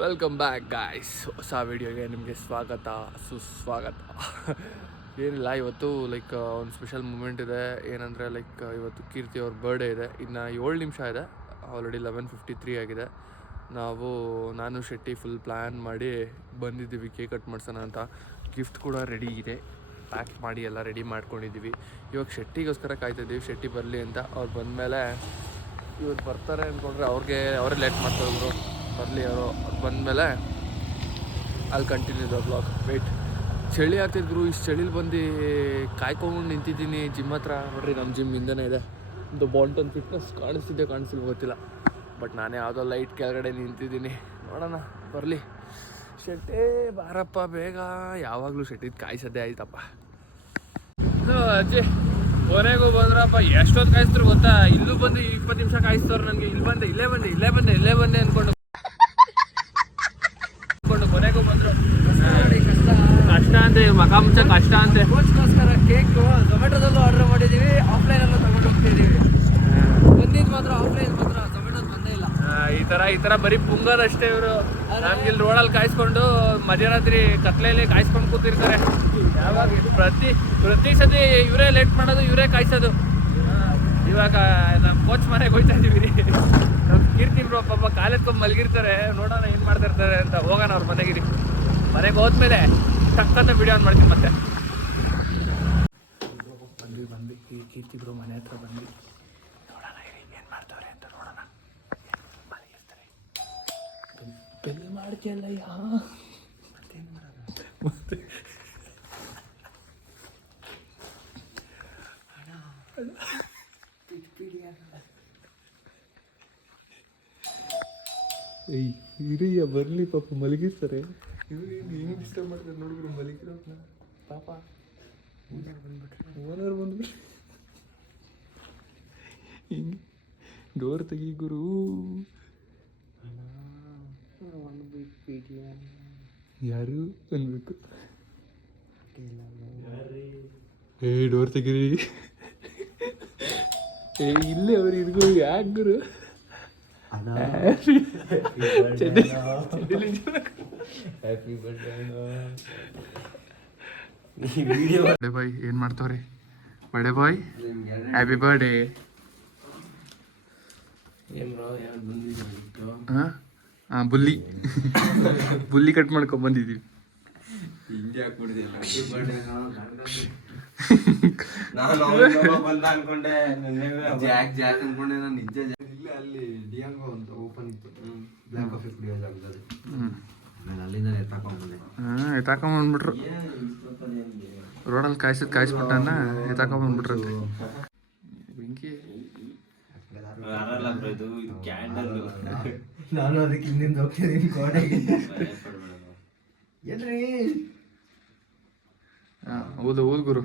Welcome back guys. ಹೊಸ ವೀಡಿಯೋಗೆ ನಿಮಗೆ ಸ್ವಾಗತ ಸುಸ್ವಾಗತ. ಏನಿಲ್ಲ, ಇವತ್ತು ಒಂದು ಸ್ಪೆಷಲ್ ಮೂಮೆಂಟ್ ಇದೆ. ಏನಂದರೆ ಇವತ್ತು ಕೀರ್ತಿ ಅವ್ರ ಬರ್ಡೇ ಇದೆ. ಇನ್ನು 7 ನಿಮಿಷ ಇದೆ, ಆಲ್ರೆಡಿ 11:53 ಆಗಿದೆ. ನಾನು ಶೆಟ್ಟಿ ಫುಲ್ ಪ್ಲ್ಯಾನ್ ಮಾಡಿ ಬಂದಿದ್ದೀವಿ ಕೇಕ್ ಕಟ್ ಮಾಡ್ಸೋಣ ಅಂತ. ಗಿಫ್ಟ್ ಕೂಡ ರೆಡಿ ಇದೆ, ಪ್ಯಾಕ್ ಮಾಡಿ ಎಲ್ಲ ರೆಡಿ ಮಾಡ್ಕೊಂಡಿದ್ದೀವಿ. ಇವಾಗ ಶೆಟ್ಟಿಗೋಸ್ಕರ ಕಾಯ್ತಿದ್ದೀವಿ, ಶೆಟ್ಟಿ ಬರಲಿ ಅಂತ. ಅವ್ರು ಬಂದಮೇಲೆ ಇವತ್ತು ಬರ್ತಾರೆ ಅಂದ್ಕೊಂಡ್ರೆ ಅವರೇ ಲೇಟ್ ಮಾಡ್ತಾಯಿದ್ರು. ಬರಲಿ ಅವರು ಬಂದಮೇಲೆ ಅಲ್ಲಿ ಕಂಟಿನ್ಯೂ ದ ಬ್ಲಾಗ್. ವೆಯ್ಟ್, ಚಳಿ ಆಗ್ತಿದ್ರು. ಇಷ್ಟು ಚಳಿಲಿ ಬಂದು ಕಾಯ್ಕೊಂಡು ನಿಂತಿದ್ದೀನಿ ಜಿಮ್ ಹತ್ರ. ನೋಡ್ರಿ, ನಮ್ಮ ಜಿಮ್ ಹಿಂದೆನೇ ಇದೆ. ಒಂದು ಬಾಂಟನ್ ಫಿಟ್ನೆಸ್ ಕಾಣಿಸ್ತಿಲ್ಲ ಗೊತ್ತಿಲ್ಲ, ಬಟ್ ನಾನೇ ಯಾವುದೋ ಲೈಟ್ ಕೆಳಗಡೆ ನಿಂತಿದ್ದೀನಿ. ನೋಡೋಣ, ಬರಲಿ ಶೆಟ್ಟಿ ಬಾರಪ್ಪ ಬೇಗ. ಯಾವಾಗಲೂ ಶೆಟ್ಟಿದ್ದು ಕಾಯಿಸೋದೇ ಆಯ್ತಪ್ಪ. ಅಜ್ಜಿ ಕೊನೆಗೂ ಬಂದ್ರಪ್ಪ. ಎಷ್ಟೊತ್ತು ಕಾಯಿಸ್ತಾರೆ ಗೊತ್ತಾ? ಇಲ್ಲೂ ಬಂದು 20 ನಿಮಿಷ ಕಾಯಿಸ್ತವ್ರು ನನಗೆ. ಇಲ್ಲೇ ಬಂದೆ ಅಂದ್ಕೊಂಡು ಕೊನೆಗೂ ಬಂದರು. ಕಷ್ಟ ಅಂತೆ, ಮಕ ಮುಂಚೆ ಕಷ್ಟ ಅಂತೆ. ಕೋಚ್ಗೋಸ್ಕರ ಕೇಕು ಝೊಮ್ಯಾಟೊದಲ್ಲೂ ಆರ್ಡರ್ ಮಾಡಿದ್ದೀವಿ, ಆಫ್ಲೈನಲ್ಲೂ ತಗೊಂಡು ಹೋಗ್ತಿದ್ದೀವಿ. ಬಂದಿದ್ದು ಮಾತ್ರ ಆಫ್ಲೈನ್, ಮಾತ್ರ ಝೊಮ್ಯಾಟೊದು ಬಂದೇ ಇಲ್ಲ. ಈ ಥರ ಬರೀ ಪುಂಗೋದಷ್ಟೇ ಇವರು. ನಮ್ಗೆ ಇಲ್ಲಿ ರೋಡಲ್ಲಿ ಕಾಯಿಸ್ಕೊಂಡು ಮಧ್ಯರಾತ್ರಿ ಕತ್ಲೆಯಲ್ಲಿ ಕಾಯಿಸ್ಕೊಂಡು ಕೂತಿರ್ತಾರೆ. ಯಾವಾಗ ಪ್ರತಿ ಸತಿ ಇವರೇ ಲೇಟ್ ಮಾಡೋದು, ಇವರೇ ಕಾಯಿಸೋದು. ಇವಾಗ ನಮ್ಮ ಕೋಚ್ ಮನೆಗೆ ಹೋಗ್ತಾ ಇದ್ದೀವಿ. ನಮ್ಮ ಕೀರ್ತಿ ಬ್ರೋ ಪಾಪ ಕಾಲೆತ್ಕೊಂಡು ಮಲಗಿರ್ತಾರೆ. ನೋಡೋಣ ಏನು ಮಾಡ್ತಾ ಇರ್ತಾರೆ ಅಂತ. ಹೋಗೋಣ ಅವ್ರ ಮನೆಗೆ ಹೋದ್ಮೇಲೆ ಟಕ್ಕಂತ ವಿಡಿಯೋ ಆನ್ ಮಾಡ್ತೀನಿ ಮತ್ತೆ. ಬಂದು ಕೀರ್ತಿ ಬ್ರೋ ಮನೆ ಹತ್ರ ಬಂದು ನೋಡೋಣ ಏನು ಮಾಡ್ತಾರೆ ಅಂತ. ನೋಡೋಣ, ಮಲಗಿರ್ತಾರೆ. ಬೆಲ್ ಮಾಡ್ತಿಯಲ್ಲ ಮತ್ತೇನು ಮಾಡೋದು ಮತ್ತೆ. ಹಿರಿಯ ಬರಲಿ ಪಾಪ, ಮಲಗಿರ್ತಾರೆ. ಇವ್ರು ಹೆಂಗೆ ಡಿಸ್ಟರ್ಬ್ ಮಾಡ್ತಾರೆ ನೋಡಿದ್ರು, ಮಲಗಿರೋನ ಪಾಪ. ಓನರ್ ಬಂದ್ಬಿಟ್ರೆ ಹಿಂಗೆ ಡೋರ್ ತೆಗಿ ಗುರು. ಯಾರು ಅನ್ಬೇಕು. ಡೋರ್ ತೆಗೀರಿ. ಇಲ್ಲೇ ಅವ್ರು ಇರ್ಗು. ಯಾಕೆ ಗುರು? ಬಡೆ ಬಾಯ್ ಏನ್ ಮಾಡ್ತಾವ್ರಿ? ಬಡೆ ಬಾಯ್ ಹ್ಯಾಪಿ ಬರ್ಡೇ. ಬುಲ್ಲಿ ಕಟ್ ಮಾಡ್ಕೊಂಡ್ ಬಂದಿದೀವಿ. ಅಲ್ಲಿ ಡಿಯಾಂಗೋ ಅಂತ ಓಪನ್ ಇತ್ತು, ಬ್ಲ್ಯಾಕ್ ಕಾಫಿ ಕುಡಿಯೋ ಜಾಗದಲ್ಲಿ. ಅಲ್ಲಿಂದ ಎತ್ತಾಕೊಂಡ್ಬಿಟ್ರು. ರೋಡಲ್ಲಿ ಕಾಯಿಸ್ಬಿಟ್ಟಾನ, ಎತ್ತಾಕೊಂಡ್ಬಿಟ್ರಂತೆ. ಬೆಂಕಿ. ನಾನು ಅದಕ್ಕೆ ಹಿಂದಿಂದ ಹೋಗ್ತಿದ್ದೀನಿ ಕೋಣೆಗೆ. ಏನ್ರಿ ಊದು ಗುರು.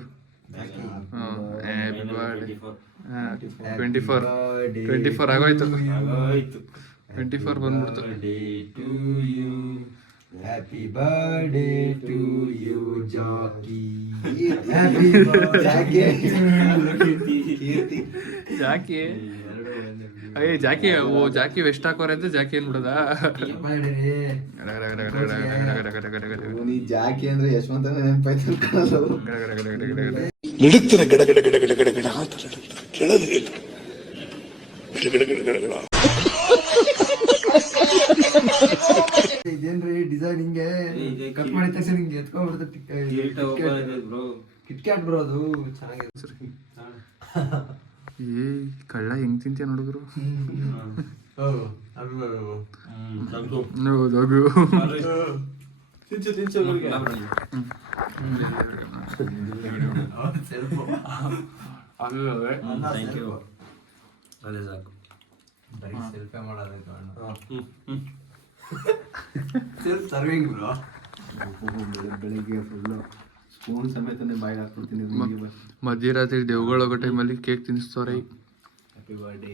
24 ಆಗೋಯ್ತು. 24 ಬಂದ್ಬಿಡ್ತು. Happy birthday to you Jackie. Happy birthday Jackie. ಅಯ್ಯ ಜಾಕಿ, ಜಾಕಿ ವೆಸ್ಟ್ ಹಾಕೋರೆ ಅಂತ ಜಾಕಿ ಏನ್ಬಿಡದ. ಜಾಕಿ ಅಂದ್ರೆ ಯಶವಂತ ನೆನಪಾಯ್ತು. ನಡುತ್ತಿನ ಗಡಗಡ ಗಡಗಡ ಗಡಗಡ ಕೇಳೋದಿಲ್ಲ. ಇದೇನ್ರಿ ಡಿಸೈನ್ ಹಿಂಗೆ ಕಟ್ ಮಾಡಿದ ತಕ್ಷಣ ಹಿಂಗೆ ಎತ್ಕೊಂಡ್ಬಿಡುತ್ತೆ. ಕಿಟ್ಕ್ಯಾಟ್ ಬ್ರೋ, ಅದು ಚೆನ್ನಾಗಿದೆ. ಕಳ್ಳ ಹೆಂಗ್ ತಿಂತೀಯ ನೋಡಿದ್ರು. Serving bro. ಬೆಳಿಗ್ಗೆ ಫುಲ್ಲು ಸ್ಪೂನ್ ಸಮೇತನೇ ಬಾಯಿಗೆ ಹಾಕ್ಬಿಡ್ತೀನಿ. ಮಧ್ಯರಾತ್ರಿ ದೇವ್ಗಳೋಗೋ ಟೈಮಲ್ಲಿ ಕೇಕ್ ತಿನ್ನಿಸ್ತವ್ರೆ. Happy birthday.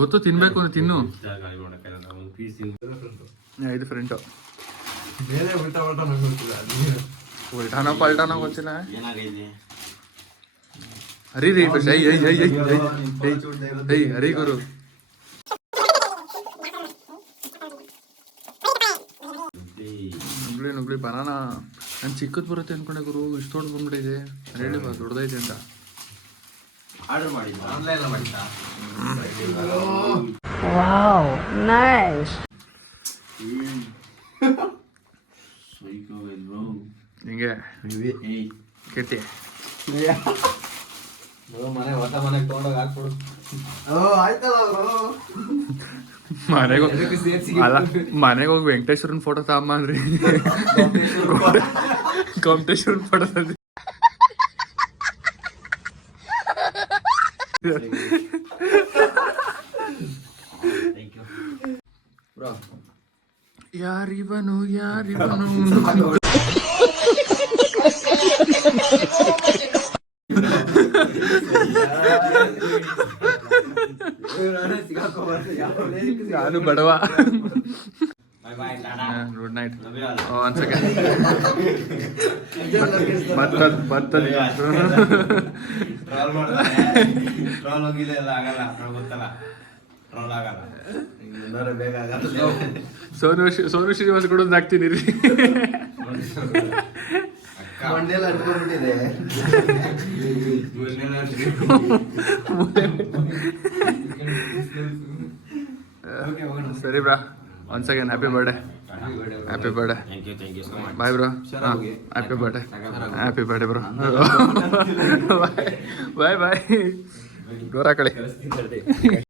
ಗೊತ್ತು, ತಿನ್ಬೇಕು ತಿನ್ನು. ಇದು ಫ್ರೆಂಟು ಮೇಲೆ ಉಲ್ಟಾ ಉಲ್ಟಾನೋ ಗೊತ್ತಿಲ್ಲ. ಉಲ್ಟಾನೋ ಪಲ್ಟಾನೋ ಗೊತ್ತಿಲ್ಲ. ಹರಿ ರೀ ಫಸ್ಟ್ ಐ ಹರಿ ಗುರು. ನುಗ್ಳಿ ಬನಾನ ನಾನು ಚಿಕ್ಕದ್ ಬರುತ್ತೆ ಅನ್ಕೊಂಡೆ ಗುರು, ಇಷ್ಟು ದೊಡ್ಡ ಬಂದ್ಬಿಟ್ಟಿದೆ. ಹೇಳಿ ಬಾ ದೊಡ್ಡದೈತೆ ಅಂತ. ಆರ್ಡರ್ ಮಾಡಿದ್ದ ಆನ್ಲೈನ್ ಮಾಡಿದ್ದ. Wow, nice. ಹಿಂಗೆ ಕೆತ್ತಿ ಮನೆ ಹೊಸ ಮನೆಗೆ ತೊಗೊಂಡೋಗಿ ಹಾಕ್ಬಿಡು. ಆಯ್ತಲ್ಲ ಅವರು ಮನೆಗೆ ಅಲ್ಲ, ಮನೆಗೆ ಹೋಗಿ ವೆಂಕಟೇಶ್ವರನ್ ಫೋಟೋ ತಗೊಂಬ ಅಂದ್ರಿ. ವೆಂಕಟೇಶ್ವರನ್ ಫೋಟೋ ತಂದ್ರಿ. ಯಾರಿವನು ನಾನು ಬಡವ. Good night. ಒನ್ ಸೆಕೆಂಡ್ ಬರ್ತದೆ. ಟ್ರೋಲ್ ಹೋಗಿದೆ ಎಲ್ಲ ಆಗಲ್ಲ, ಗೊತ್ತಲ್ಲ, ಟ್ರೋಲ್ ಆಗಲ್ಲ. ಬೇಗ ಆಗಲ್ಲ. ಸೋನು ಶ್ರೀನಿವಾಸ್ ಕೂಡ ಒಂದು ಹಾಕ್ತೀನಿ ರೀ. ಮಂಡೆಲ್ಲ ಅಡ್ಕೊಂಡ್ಬಿಟ್ಟಿದೆ. ಸರಿ bro, once again happy birthday. Happy birthday. Bye bro. Happy birthday. Happy birthday bro. Bye bye. Door ಹಾಕಳಿ.